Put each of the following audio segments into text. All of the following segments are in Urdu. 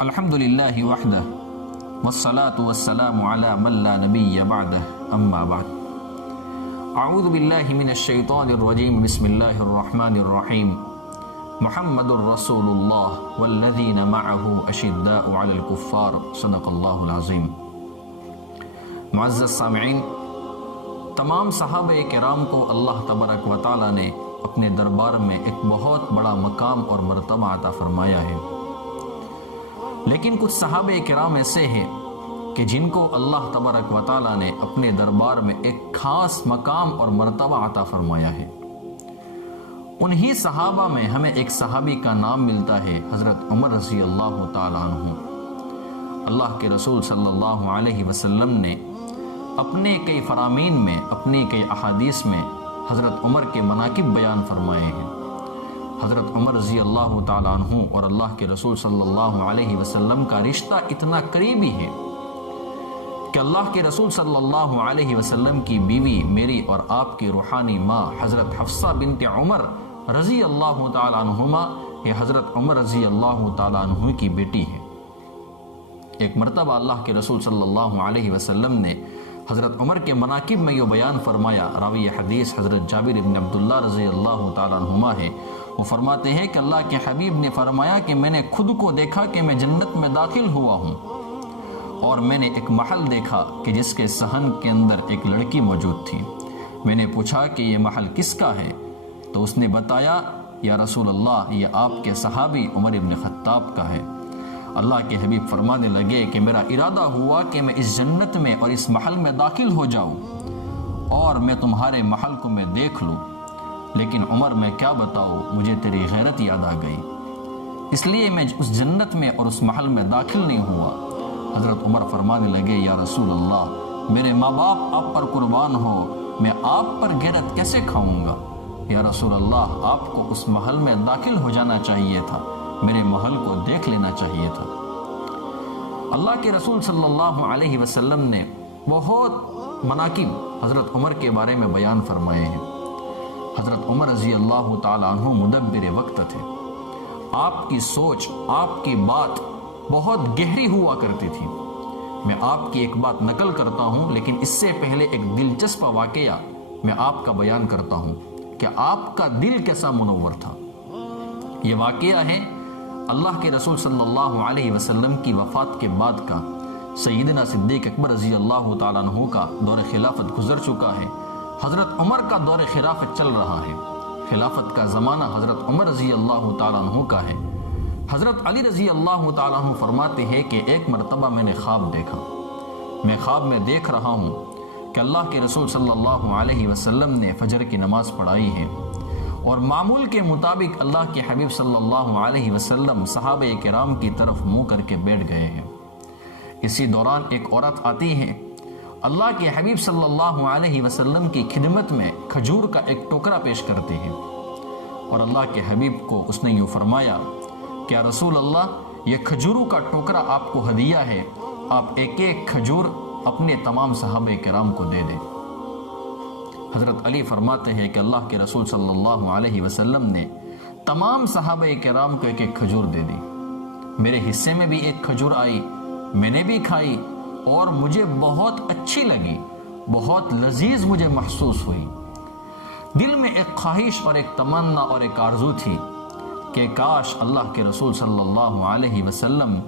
الحمد للہ وحدہ والصلاة والسلام علی من لا نبی بعدہ اما بعد اعوذ باللہ من الشیطان الرجیم بسم اللہ الرحمن الرحیم محمد الرسول اللہ والذین معه اشداء علی الکفار صدق اللہ العظیم۔ معزز سامعین، تمام صحابہ کرام کو اللہ تبارک و تعالی نے اپنے دربار میں ایک بہت بڑا مقام اور مرتبہ عطا فرمایا ہے، لیکن کچھ صحابہ کرام ایسے ہیں کہ جن کو اللہ تبارک و تعالی نے اپنے دربار میں ایک خاص مقام اور مرتبہ عطا فرمایا ہے۔ انہی صحابہ میں ہمیں ایک صحابی کا نام ملتا ہے، حضرت عمر رضی اللہ تعالیٰ عنہ۔ اللہ کے رسول صلی اللہ علیہ وسلم نے اپنے کئی فرامین میں، اپنی کئی احادیث میں حضرت عمر کے مناقب بیان فرمائے ہیں۔ حضرت عمر رضی اللہ تعالیٰ عنہ اور اللہ کے رسول صلی اللہ علیہ وسلم کا رشتہ اتنا قریبی ہے کہ اللہ کے رسول صلی اللہ علیہ وسلم کی بیوی میری اور آپ کی روحانی ماں حضرت حفصہ بنت عمر رضی اللہ تعالیٰ عنہما یہ حضرت عمر رضی اللہ تعالیٰ عنہ کی بیٹی ہے۔ ایک مرتبہ اللہ کے رسول صلی اللہ علیہ وسلم نے حضرت عمر کے مناقب میں یہ بیان فرمایا۔ راوی حدیث حضرت جابر بن عبداللہ رضی اللہ تعالیٰ عنہما ہے، وہ فرماتے ہیں کہ اللہ کے حبیب نے فرمایا کہ میں نے خود کو دیکھا کہ میں جنت میں داخل ہوا ہوں، اور میں نے ایک محل دیکھا کہ جس کے صحن کے اندر ایک لڑکی موجود تھی۔ میں نے پوچھا کہ یہ محل کس کا ہے؟ تو اس نے بتایا، یا رسول اللہ، یہ آپ کے صحابی عمر بن خطاب کا ہے۔ اللہ کے حبیب فرمانے لگے کہ میرا ارادہ ہوا کہ میں اس جنت میں اور اس محل میں داخل ہو جاؤں اور میں تمہارے محل کو میں دیکھ لوں، لیکن عمر میں کیا بتاؤں، مجھے تیری غیرت یاد آ گئی، اس لیے میں اس جنت میں اور اس محل میں داخل نہیں ہوا۔ حضرت عمر فرمانے لگے، یا رسول اللہ، میرے ماں باپ آپ پر قربان ہو، میں آپ پر غیرت کیسے کھاؤں گا؟ یا رسول اللہ، آپ کو اس محل میں داخل ہو جانا چاہیے تھا، میرے محل کو دیکھ لینا چاہیے تھا۔ اللہ کے رسول صلی اللہ علیہ وسلم نے بہت مناقب حضرت عمر کے بارے میں بیان فرمائے ہیں۔ حضرت عمر رضی اللہ تعالیٰ عنہ مدبر وقت تھے، آپ کی سوچ، آپ کی بات بہت گہری ہوا کرتی تھی۔ میں آپ کی ایک بات نقل کرتا ہوں، لیکن اس سے پہلے ایک دلچسپ واقعہ میں آپ کا بیان کرتا ہوں کہ آپ کا دل کیسا منور تھا۔ یہ واقعہ ہے اللہ کے رسول صلی اللہ علیہ وسلم کی وفات کے بعد کا۔ سیدنا صدیق اکبر رضی اللہ تعالیٰ عنہ کا دور خلافت گزر چکا ہے، حضرت عمر کا دور خلافت چل رہا ہے۔ خلافت کا زمانہ حضرت عمر رضی اللہ تعالیٰ عنہ کا ہے۔ حضرت علی رضی اللہ تعالیٰ عنہ فرماتے ہیں کہ ایک مرتبہ میں نے خواب دیکھا، میں خواب میں دیکھ رہا ہوں کہ اللہ کے رسول صلی اللہ علیہ وسلم نے فجر کی نماز پڑھائی ہے، اور معمول کے مطابق اللہ کے حبیب صلی اللہ علیہ وسلم صحابہ کرام کی طرف منہ کر کے بیٹھ گئے ہیں۔ اسی دوران ایک عورت آتی ہے، اللہ کے حبیب صلی اللہ علیہ وسلم کی خدمت میں کھجور کا ایک ٹوکرا پیش کرتے ہیں، اور اللہ کے حبیب کو اس نے یوں فرمایا کہ یا رسول اللہ، یہ کھجوروں کا ٹوکرا آپ کو ہدیہ ہے، آپ ایک ایک کھجور اپنے تمام صحابہ کرام کو دے دیں۔ حضرت علی فرماتے ہیں کہ اللہ کے رسول صلی اللہ علیہ وسلم نے تمام صحابہ کرام کو ایک ایک کھجور دے دی۔ میرے حصے میں بھی ایک کھجور آئی، میں نے بھی کھائی، اور مجھے بہت اچھی لگی، بہت لذیذ مجھے محسوس ہوئی۔ دل میں ایک خواہش اور ایک تمنا اور ایک آرزو تھی کہ کاش اللہ کے رسول صلی اللہ علیہ وسلم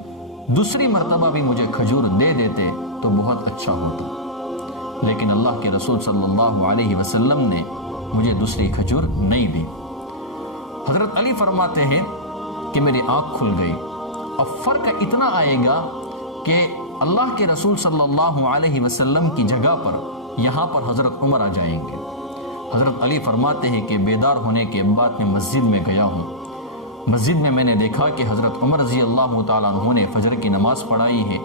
دوسری مرتبہ بھی مجھے کھجور دے دیتے تو بہت اچھا ہوتا، لیکن اللہ کے رسول صلی اللہ علیہ وسلم نے مجھے دوسری کھجور نہیں دی۔ حضرت علی فرماتے ہیں کہ میری آنکھ کھل گئی۔ اب فرق اتنا آئے گا کہ اللہ کے رسول صلی اللہ علیہ وسلم کی جگہ پر یہاں پر حضرت عمر آ جائیں گے۔ حضرت علی فرماتے ہیں کہ بیدار ہونے کے بعد میں مسجد میں گیا ہوں، مسجد میں نے دیکھا کہ حضرت عمر رضی اللہ تعالیٰ عنہ نے فجر کی نماز پڑھائی ہے،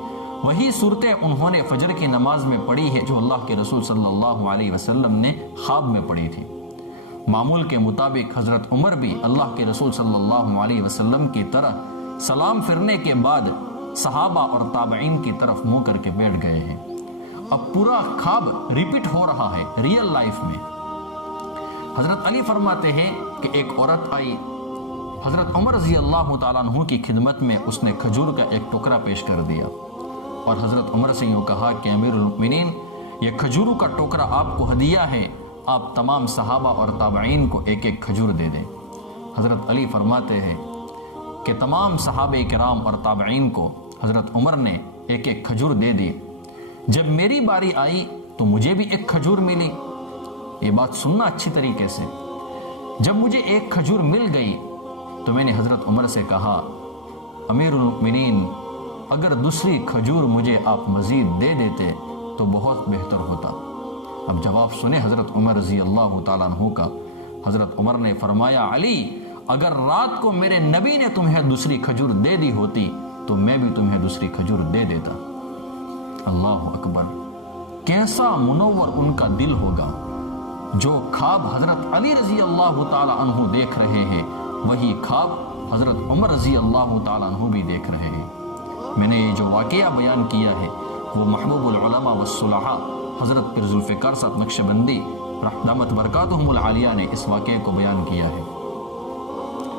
وہی صورتیں انہوں نے فجر کی نماز میں پڑھی ہے جو اللہ کے رسول صلی اللہ علیہ وسلم نے خواب میں پڑھی تھی۔ معمول کے مطابق حضرت عمر بھی اللہ کے رسول صلی اللہ علیہ وسلم کی طرح سلام پھرنے کے بعد صحابہ اور تابعین کی طرف منہ کر کے بیٹھ گئے ہیں۔ اب پورا خواب ریپیٹ ہو رہا ہے ریئل لائف میں۔ حضرت علی فرماتے ہیں کہ ایک عورت آئی، حضرت عمر رضی اللہ تعالیٰ عنہ کی خدمت میں اس نے کھجور کا ایک ٹکڑا پیش کر دیا اور حضرت عمر سے یوں کہا کہ امیر المؤمنین، یہ کھجوروں کا ٹوکرا آپ کو ہدیہ ہے، آپ تمام صحابہ اور تابعین کو ایک ایک کھجور دے دیں۔ حضرت علی فرماتے ہیں کہ تمام صحابہ کرام اور تابعین کو حضرت عمر نے ایک ایک کھجور دے دی۔ جب میری باری آئی تو مجھے بھی ایک کھجور ملی۔ یہ بات سننا اچھی طریقے سے، جب مجھے ایک کھجور مل گئی تو میں نے حضرت عمر سے کہا، امیر المؤمنین، اگر دوسری کھجور مجھے آپ مزید دے دیتے تو بہت بہتر ہوتا۔ اب جواب سنیں حضرت عمر رضی اللہ تعالیٰ عنہ کا۔ حضرت عمر نے فرمایا، علی، اگر رات کو میرے نبی نے تمہیں دوسری کھجور دے دی ہوتی تو میں بھی تمہیں دوسری کھجور دے دیتا۔ اللہ اکبر، کیسا منور ان کا دل ہوگا۔ جو خواب حضرت علی رضی اللہ تعالیٰ عنہ دیکھ رہے ہیں وہی خواب حضرت عمر رضی اللہ تعالیٰ عنہ بھی دیکھ رہے ہیں۔ میں نے یہ جو واقعہ بیان کیا ہے وہ محبوب العلماء والصلحاء حضرت پیر ذوالفقار صاحب نقشبندی دامت برکاتہم العالیہ نے اس واقعے کو بیان کیا ہے۔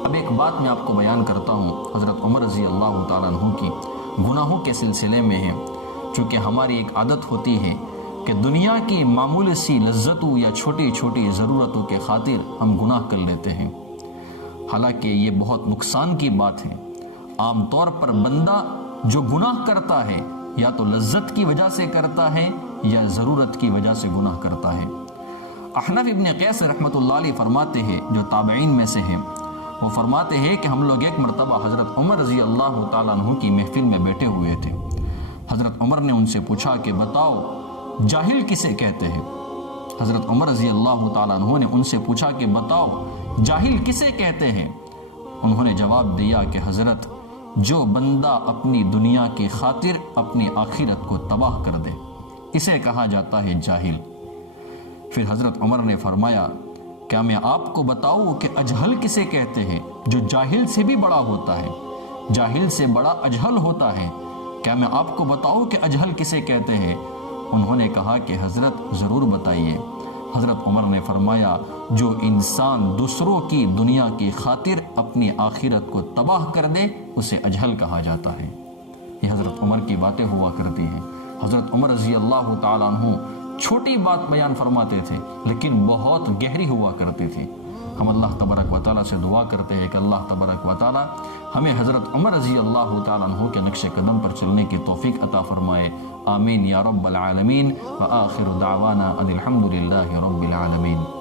اب ایک بات میں آپ کو بیان کرتا ہوں، حضرت عمر رضی اللہ تعالیٰ عنہ کی گناہوں کے سلسلے میں ہے۔ چونکہ ہماری ایک عادت ہوتی ہے کہ دنیا کی معمولی سی لذتوں یا چھوٹی چھوٹی ضرورتوں کے خاطر ہم گناہ کر لیتے ہیں، حالانکہ یہ بہت نقصان کی بات ہے۔ عام طور پر بندہ جو گناہ کرتا ہے یا تو لذت کی وجہ سے کرتا ہے یا ضرورت کی وجہ سے گناہ کرتا ہے۔ احنف ابن قیس رحمۃ اللہ علیہ فرماتے ہیں، جو تابعین میں سے ہیں، وہ فرماتے ہیں کہ ہم لوگ ایک مرتبہ حضرت عمر رضی اللہ تعالیٰ عنہ کی محفل میں بیٹھے ہوئے تھے۔ حضرت عمر نے ان سے پوچھا کہ بتاؤ جاہل کسے کہتے ہیں؟ حضرت عمر رضی اللہ تعالیٰ عنہ نے ان سے پوچھا کہ بتاؤ جاہل کسے کہتے ہیں؟ انہوں نے جواب دیا کہ حضرت، جو بندہ اپنی دنیا کی خاطر اپنی آخرت کو تباہ کر دے، اسے کہا جاتا ہے جاہل۔ پھر حضرت عمر نے فرمایا، کیا میں آپ کو بتاؤں کہ اجہل کسے کہتے ہیں؟ جو جاہل سے بھی بڑا ہوتا ہے، جاہل سے بڑا اجہل ہوتا ہے۔ کیا میں آپ کو بتاؤں کہ اجہل کسے کہتے ہیں؟ انہوں نے کہا کہ حضرت ضرور بتائیے۔ حضرت عمر نے فرمایا، جو انسان دوسروں کی دنیا کی خاطر اپنی آخرت کو تباہ کر دے اسے اجہل کہا جاتا ہے۔ یہ حضرت عمر کی باتیں ہوا کرتی ہیں۔ حضرت عمر رضی اللہ تعالیٰ عنہ چھوٹی بات بیان فرماتے تھے لیکن بہت گہری ہوا کرتی تھی۔ ہم اللہ تبارک و تعالیٰ سے دعا کرتے ہیں کہ اللہ تبارک و تعالیٰ ہمیں حضرت عمر رضی اللہ تعالیٰ عنہ کے نقش قدم پر چلنے کی توفیق عطا فرمائے۔ آمین یا رب العالمین۔ وآخر دعوانا ان الحمد للہ رب العالمین۔